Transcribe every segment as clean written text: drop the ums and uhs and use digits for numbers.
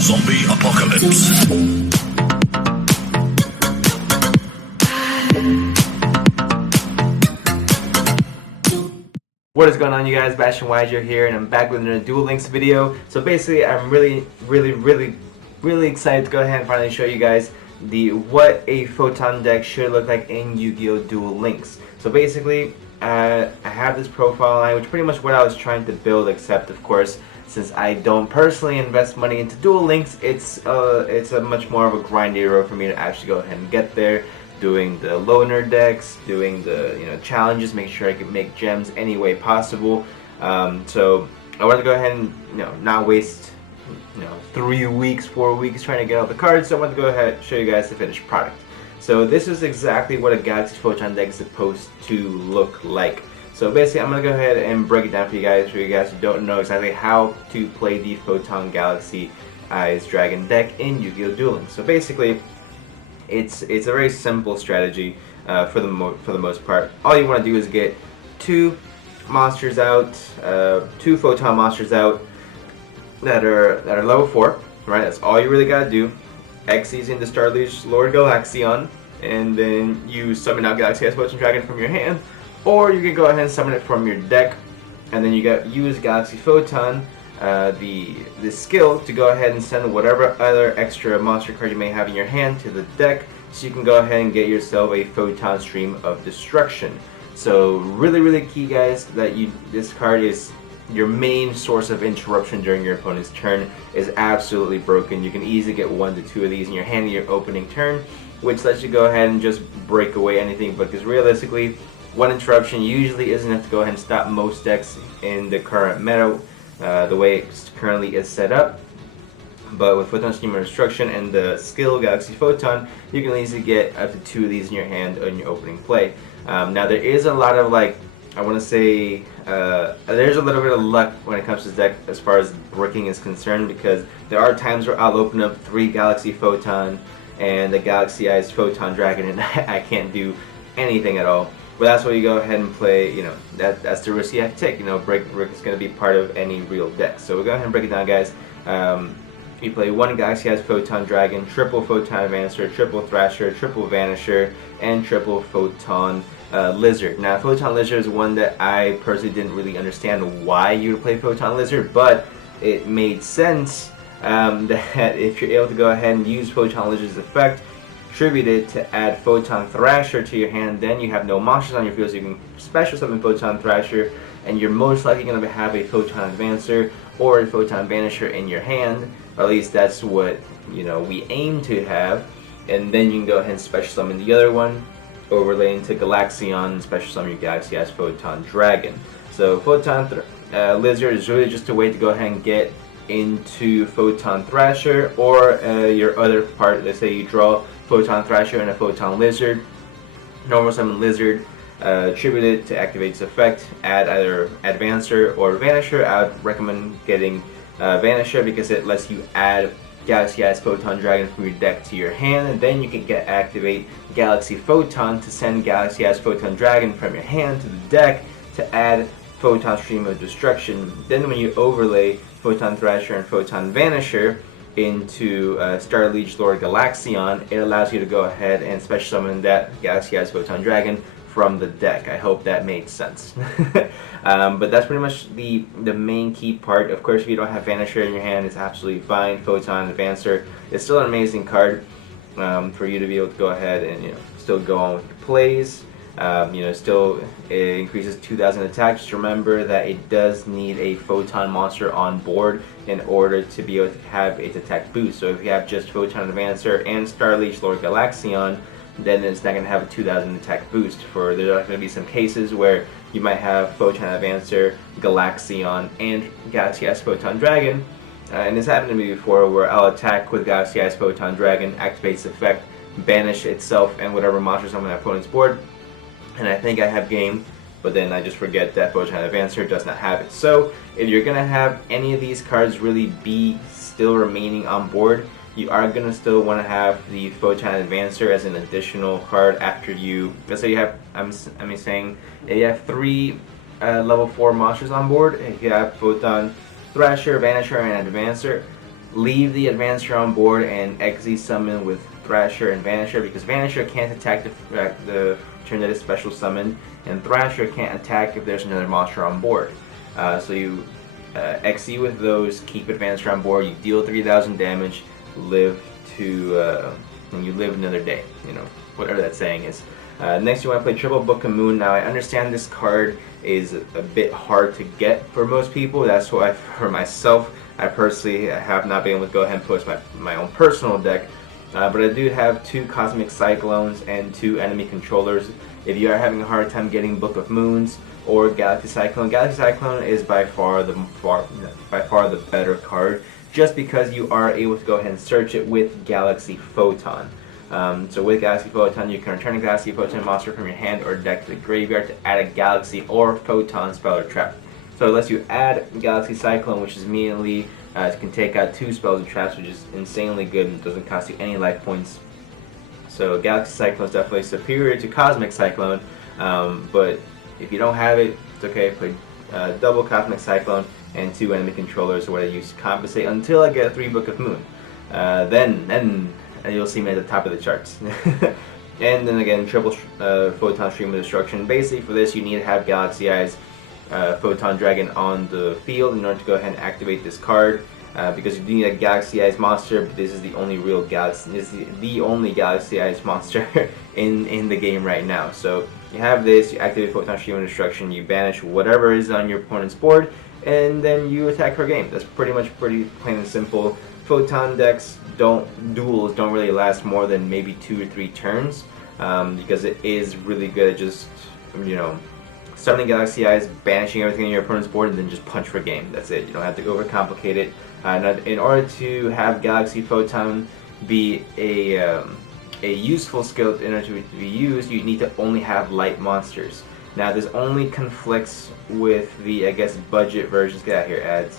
Zombie apocalypse. What is going on, you guys? Bastion Wiser here, and I'm back with another Duel Links video. So basically, I'm really excited to go ahead and finally show you guys what a Photon deck should look like in Yu-Gi-Oh! Duel Links. So basically, I have this profile line, which pretty much what I was trying to build, except of course, since I don't personally invest money into Duel Links, it's a much more of a grindy road for me to actually go ahead and get there. Doing the loner decks, doing the challenges, making sure I can make gems any way possible. So I wanted to go ahead and not waste 3 weeks, 4 weeks trying to get all the cards. So I wanted to go ahead and show you guys the finished product. So this is exactly what a Galaxy Photon deck is supposed to look like. So basically, I'm gonna go ahead and break it down for you guys who don't know exactly how to play the Photon Galaxy Eyes Dragon deck in Yu-Gi-Oh! Duel Links. So basically, it's a very simple strategy for the most part. All you want to do is get two monsters out, two Photon monsters out that are level 4. Right, that's all you really gotta do. X using the Starlight Lord Galaxion, and then you summon out Galaxy Eyes Photon Dragon from your hand, or you can go ahead and summon it from your deck, and then you use Galaxy Photon, the skill, to go ahead and send whatever other extra monster card you may have in your hand to the deck, so you can go ahead and get yourself a Photon Stream of Destruction. So really key, guys, that this card is your main source of interruption during your opponent's turn. Is absolutely broken. You can easily get 1 to 2 of these in your hand in your opening turn, which lets you go ahead and just break away anything, because realistically, 1 interruption usually isn't enough to go ahead and stop most decks in the current meta, the way it currently is set up. But with Photon Stream of Destruction and the skill Galaxy Photon, you can easily get up to 2 of these in your hand on your opening play. Now there is a lot of there's a little bit of luck when it comes to this deck as far as breaking is concerned, because there are times where I'll open up 3 Galaxy Photon and the Galaxy Eyes Photon Dragon, and I can't do anything at all. But that's why you go ahead and play, that's the risk you have to take. Break is going to be part of any real deck. So we'll go ahead and break it down, guys. You play 1 Galaxy Eyes Photon Dragon, triple Photon Advancer, triple Thrasher, triple Vanisher, and triple Photon Lizard. Now, Photon Lizard is one that I personally didn't really understand why you would play Photon Lizard, but it made sense that if you're able to go ahead and use Photon Lizard's effect, tribute it to add Photon Thrasher to your hand, then you have no monsters on your field, so you can special summon Photon Thrasher, and you're most likely going to have a Photon Advancer or a Photon Vanisher in your hand. Or at least that's what we aim to have. And then you can go ahead and special summon the other one, overlay into Galaxion, special summon your Galaxy Eyes Photon Dragon. So Photon Lizard is really just a way to go ahead and get into Photon Thrasher, or your other part. Let's say you draw Photon Thrasher and a Photon Lizard, normal summon Lizard, tribute it to activate its effect, add either Advancer or Vanisher. I would recommend getting Vanisher, because it lets you add Galaxy Eyes Photon Dragon from your deck to your hand, and then you can activate Galaxy Photon to send Galaxy Eyes Photon Dragon from your hand to the deck to add Photon Stream of Destruction. Then when you overlay Photon Thrasher and Photon Vanisher into Star Liege Lord Galaxion, it allows you to go ahead and special summon that Galaxy Eyes Photon Dragon from the deck. I hope that made sense. But that's pretty much the main key part. Of course, if you don't have Vanisher in your hand, it's absolutely fine. Photon Advancer is still an amazing card for you to be able to go ahead and still go on with your plays. Still it increases 2,000 attack. Just remember that it does need a Photon monster on board in order to be able to have its attack boost. So if you have just Photon Advancer and Star Liege Lord Galaxion, then it's not going to have a 2,000 attack boost. There are going to be some cases where you might have Photon Advancer, Galaxion, and Galaxy Eyes Photon Dragon. And this happened to me before, where I'll attack with Galaxy Eyes Photon Dragon, activates effect, banish itself and whatever monsters on my opponent's board, and I think I have game, but then I just forget that Photon Advancer does not have it. So if you're going to have any of these cards really be still remaining on board, you are going to still want to have the Photon Advancer as an additional card after you, let's say you have, saying, if you have 3 level 4 monsters on board, if you have Photon Thrasher, Vanisher, and Advancer, leave the Advancer on board and XZ summon with Thrasher and Vanisher, because Vanisher can't attack the turn that is special summoned, and Thrasher can't attack if there's another monster on board. So you XZ with those, keep Advancer on board, you deal 3,000 damage, live to and you live another day, you know, whatever that saying is. Next, you want to play Triple Book of Moon. Now, I understand this card is a bit hard to get for most people. That's why, for myself, I personally have not been able to go ahead and post my own personal deck. But I do have 2 Cosmic Cyclones and 2 enemy controllers. If you are having a hard time getting Book of Moons or Galaxy Cyclone is by far the better card, just because you are able to go ahead and search it with Galaxy Photon. So with Galaxy Photon, you can return a Galaxy Photon monster from your hand or deck to the graveyard to add a Galaxy or Photon spell or trap. So it lets you add Galaxy Cyclone, which is immediately can take out 2 spells and traps, which is insanely good and doesn't cost you any life points. So Galaxy Cyclone is definitely superior to Cosmic Cyclone, but if you don't have it, it's okay. Play double Cosmic Cyclone and 2 enemy controllers, or what I use to compensate until I get a 3 Book of Moon. Then you'll see me at the top of the charts. And then again, triple Photon Stream of Destruction. Basically, for this, you need to have Galaxy Eyes Photon Dragon on the field in order to go ahead and activate this card. Because you do need a Galaxy Eyes monster, but this is the only real Galaxy. This is the only Galaxy Eyes monster in the game right now. So you have this, you activate Photon Stream of Destruction, you banish whatever is on your opponent's board, and then you attack for game. That's pretty plain and simple. Photon decks duels don't really last more than maybe 2 or 3 turns, because it is really good at just, you know, summoning Galaxy Eyes, banishing everything on your opponent's board, and then just punch for game. That's it. You don't have to overcomplicate it. In order to have Galaxy Photon be a useful skill in order to be used, you need to only have light monsters. Now, this only conflicts with the, I guess, budget versions. Get out here, ads.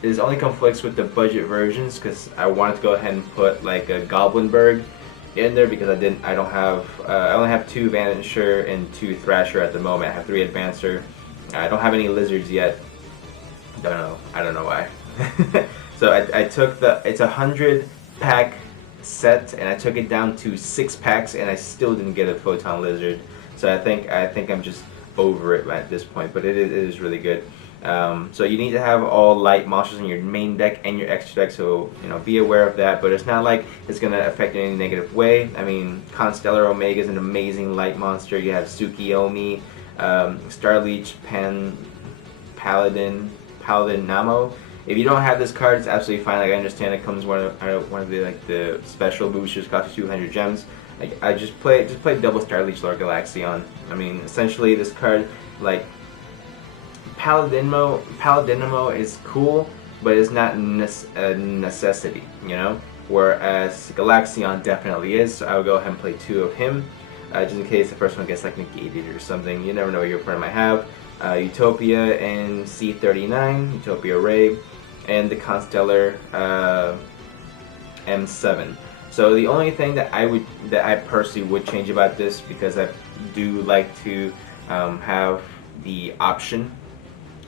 This only conflicts with the budget versions because I wanted to go ahead and put like a Goblinberg in there, because I only have 2 Vanisher and 2 Thrasher at the moment. I have 3 Advancer. I don't have any Lizards yet. I don't know why. So I took it's a 100 pack set, and I took it down to 6 packs, and I still didn't get a Photon Lizard. So I think I'm just over it at this point, but it is really good. So you need to have all light monsters in your main deck and your extra deck, so you know, be aware of that. But it's not like it's gonna affect in any negative way. I mean, Constellar Omega is an amazing light monster. You have Tsukiyomi, Starleech, Paladin Namo. If you don't have this card, it's absolutely fine. Like, I understand it comes one of the special boosters, costs 200 gems. Like, I just play double Starleech Lord Galaxion. I mean, essentially this card, like, Paladinmo is cool, but it's not a necessity, you know? Whereas Galaxion definitely is, so I would go ahead and play 2 of him, just in case the first one gets like negated or something. You never know what your opponent might have. Utopia and C39, Utopia Ray, and the Constellar M7. So the only thing that I personally would change about this, because I do like to have the option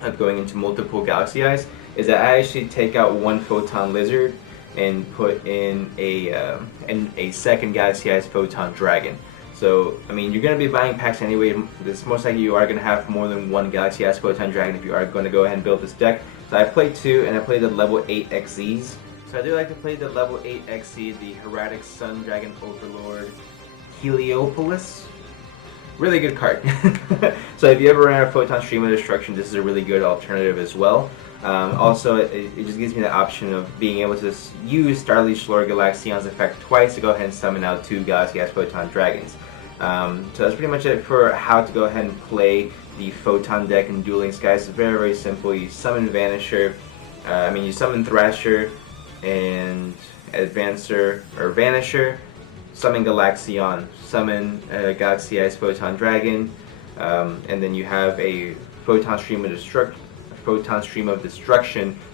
of going into multiple Galaxy Eyes, is that I actually take out 1 Photon Lizard and put in a second Galaxy Eyes Photon Dragon. So, I mean, you're going to be buying packs anyway. This most likely you are going to have more than 1 Galaxy Eyes Photon Dragon if you are going to go ahead and build this deck. So I played 2, and I played the level 8 XZs. So I do like to play the level 8 XZ, the Heradic Sun Dragon Overlord Heliopolis. Really good card. So if you ever ran a Photon Stream of Destruction, this is a really good alternative as well. Also, it just gives me the option of being able to use Starleech Lord Galaction's effect twice to go ahead and summon out 2 Galaxy Eyes Photon Dragons. So that's pretty much it for how to go ahead and play the Photon deck in Dueling Skies. It's very, very simple. You summon Vanisher, you summon Thrasher and Advancer or Vanisher, summon Galaxion, summon Galaxy Eyes Photon Dragon, and then you have a Photon Stream of Destruction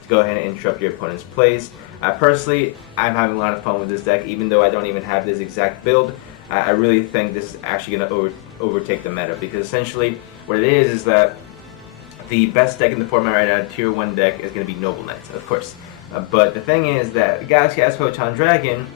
to go ahead and interrupt your opponent's plays. Personally, I'm having a lot of fun with this deck, even though I don't even have this exact build. I really think this is actually going to overtake the meta, because essentially what it is that the best deck in the format right now, Tier 1 deck, is going to be Noble Knights, of course. But the thing is that Galaxy Eyes Photon Dragon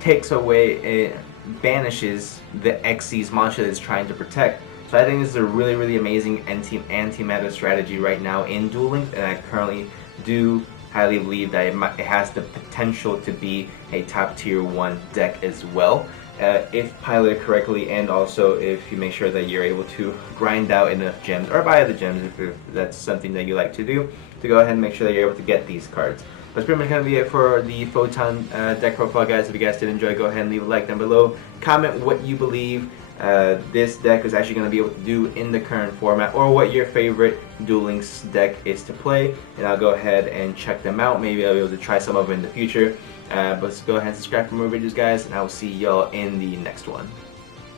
takes away, it banishes the Xyz monster that it's trying to protect. So I think this is a really amazing anti-meta strategy right now in Duel Links, and I currently do highly believe that it has the potential to be a top tier 1 deck as well. If piloted correctly, and also if you make sure that you're able to grind out enough gems or buy the gems if that's something that you like to do, to go ahead and make sure that you're able to get these cards. That's pretty much going to be it for the Photon deck profile, guys. If you guys did enjoy, go ahead and leave a like down below. Comment what you believe this deck is actually going to be able to do in the current format, or what your favorite Duel Links deck is to play, and I'll go ahead and check them out. Maybe I'll be able to try some of them in the future. But let's go ahead and subscribe for more videos, guys, and I will see y'all in the next one.